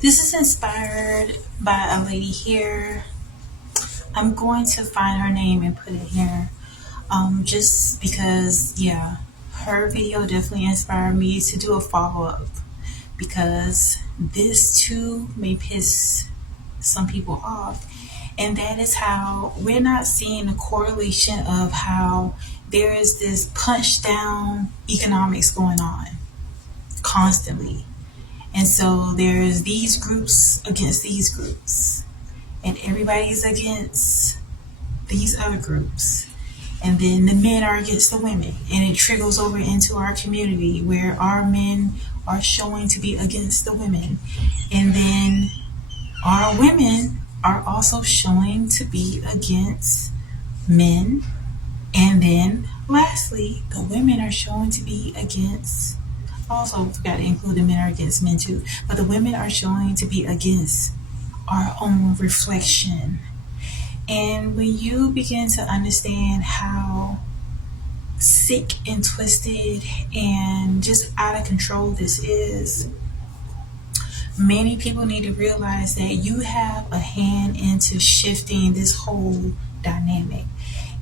This is inspired by a lady here. I'm going to find her name and put it here. Just because, yeah, her video definitely inspired me to do a follow up because this too may piss some people off. And that is how we're not seeing a correlation of how there is this punch down economics going on constantly. And so there's these groups against these groups, and everybody's against these other groups. And then the men are against the women, and it trickles over into our community where our men are showing to be against the women. And then our women are also showing to be against men. And then lastly, the women are showing to be against, also forgot to include the men are against men too, but the women are showing to be against our own reflection. And when you begin to understand how sick and twisted and just out of control this is, many people need to realize that you have a hand into shifting this whole dynamic.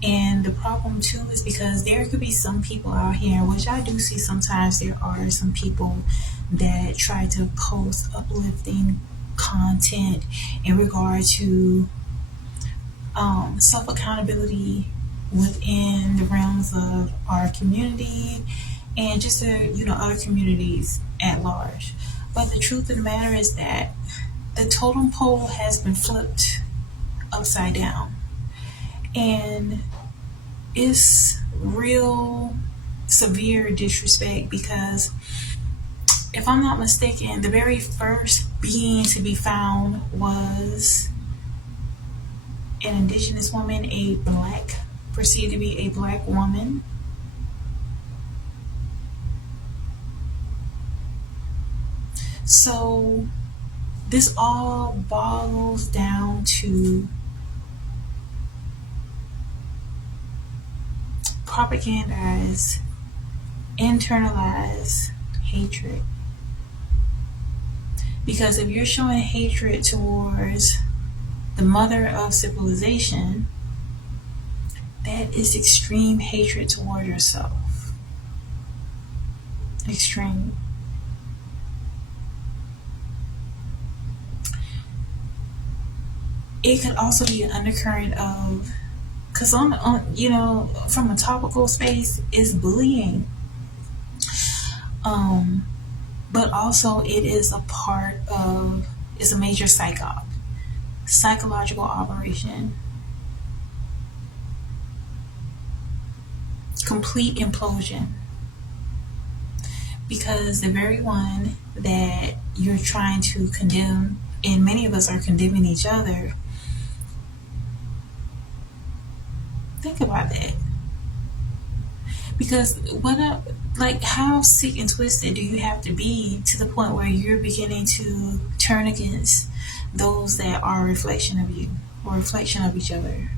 And the problem too is because there could be some people out here, which I do see sometimes, there are some people that try to post uplifting content in regard to self accountability within the realms of our community and just other communities at large. But the truth of the matter is that the totem pole has been flipped upside down, and it's real severe disrespect because if I'm not mistaken, the very first being to be found was an indigenous woman, perceived to be a black woman. So this all boils down to propagandized, internalized hatred. Because if you're showing hatred towards the mother of civilization, that is extreme hatred toward yourself. Extreme. It could also be an undercurrent of, because from a topical space is bullying, but also it is it's a major psychological operation, complete implosion, because the very one that you're trying to condemn, and many of us are condemning each other. Think about that. Because how sick and twisted do you have to be to the point where you're beginning to turn against those that are a reflection of you or a reflection of each other?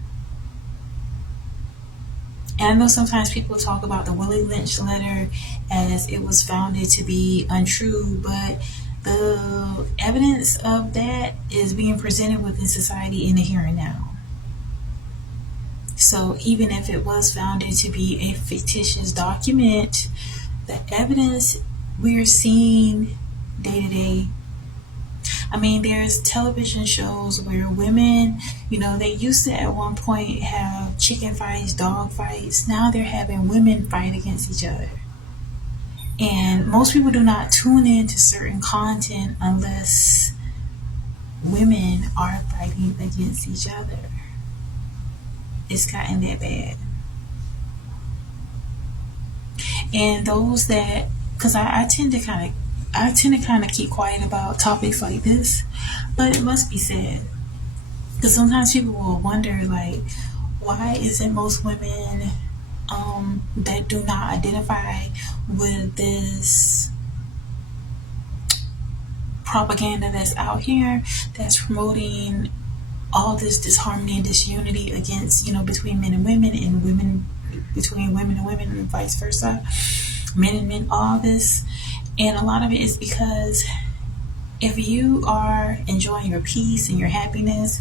And I know sometimes people talk about the Willie Lynch letter as it was founded to be untrue, but the evidence of that is being presented within society in the here and now. So even if it was founded to be a fictitious document, the evidence we're seeing day to day. I mean, there's television shows where women, they used to at one point have chicken fights, dog fights. Now they're having women fight against each other. And most people do not tune in to certain content unless women are fighting against each other. It's gotten that bad. And those that, because I tend to kind of keep quiet about topics like this, but it must be said, because sometimes people will wonder, like, why isn't most women that do not identify with this propaganda that's out here, that's promoting all this disharmony and disunity against, between men and women, and women between women and women, and vice versa, men and men, all this. And a lot of it is because If you are enjoying your peace and your happiness,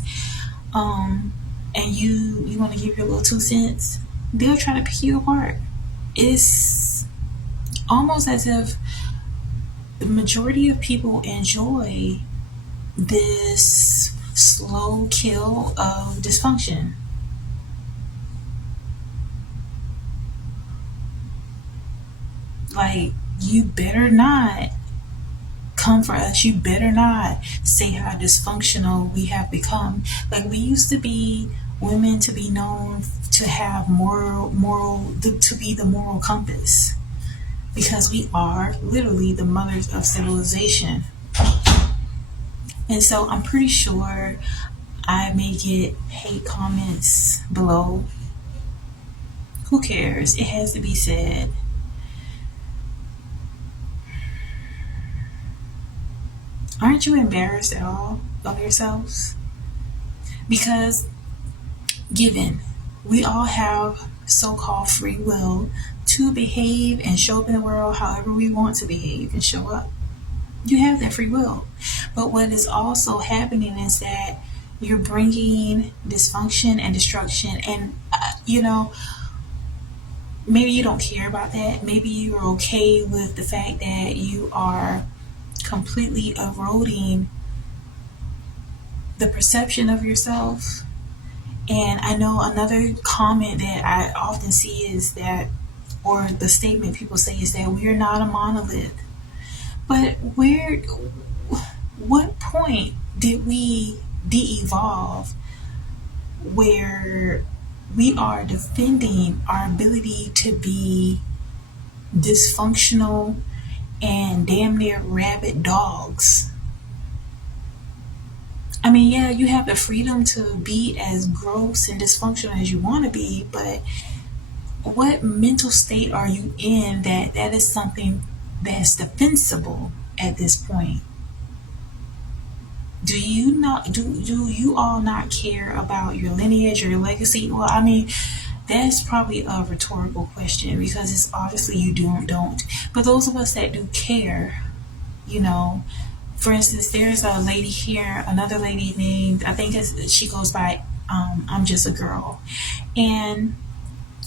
and you want to give your little 2 cents, they'll try to pick you apart. It's almost as if the majority of people enjoy this slow kill of dysfunction. Like, you better not come for us. You better not say how dysfunctional we have become. Like, we used to be women to be known to have to be the moral compass, because we are literally the mothers of civilization. And so I'm pretty sure I may get hate comments below. Who cares? It has to be said. Aren't you embarrassed at all of yourselves? Because given we all have so-called free will to behave and show up in the world however we want to behave and show up, you have that free will. But what is also happening is that you're bringing dysfunction and destruction. And maybe you don't care about that. Maybe you're okay with the fact that you are completely eroding the perception of yourself. And I know another comment that I often see is that, or the statement people say is that we're not a monolith. But what point did we de-evolve where we are defending our ability to be dysfunctional and damn near rabid dogs? I mean, yeah, you have the freedom to be as gross and dysfunctional as you want to be, but what mental state are you in that is something that's defensible at this point? Do you all not care about your lineage or your legacy? Well, I mean, that's probably a rhetorical question, because it's obviously you don't. But those of us that do care, you know, for instance, there's a lady here, another lady named, I think she goes by I'm Just a Girl. And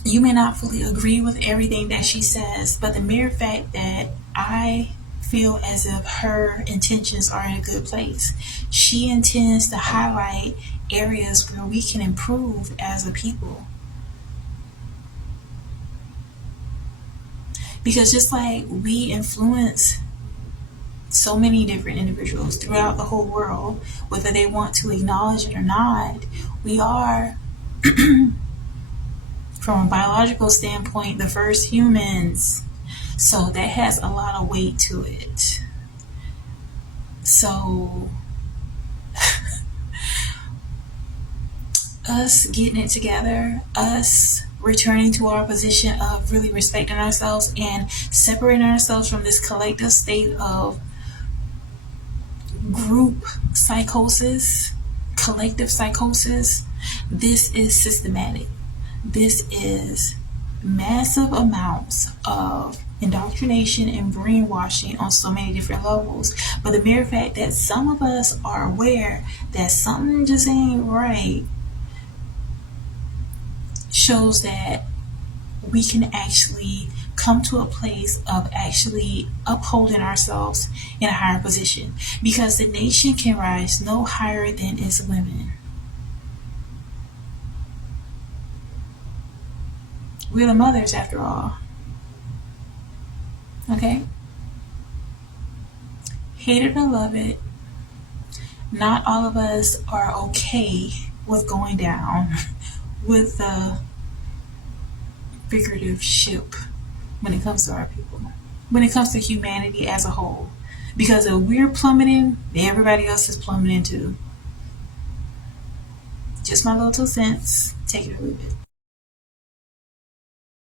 you may not fully agree with everything that she says, but the mere fact that I feel as if her intentions are in a good place. She intends to highlight areas where we can improve as a people. Because just like we influence so many different individuals throughout the whole world, whether they want to acknowledge it or not, we are, from a biological standpoint, the first humans. So that has a lot of weight to it. So us getting it together, us returning to our position of really respecting ourselves and separating ourselves from this collective state of group psychosis, collective psychosis, this is systematic. This is massive amounts of indoctrination and brainwashing on so many different levels. But the mere fact that some of us are aware that something just ain't right shows that we can actually come to a place of actually upholding ourselves in a higher position, because the nation can rise no higher than its women. We're the mothers, after all. Okay? Hate it or love it, not all of us are okay with going down with the figurative ship when it comes to our people, when it comes to humanity as a whole. Because if we're plummeting, everybody else is plummeting too. Just my little 2 cents. Take it or leave it.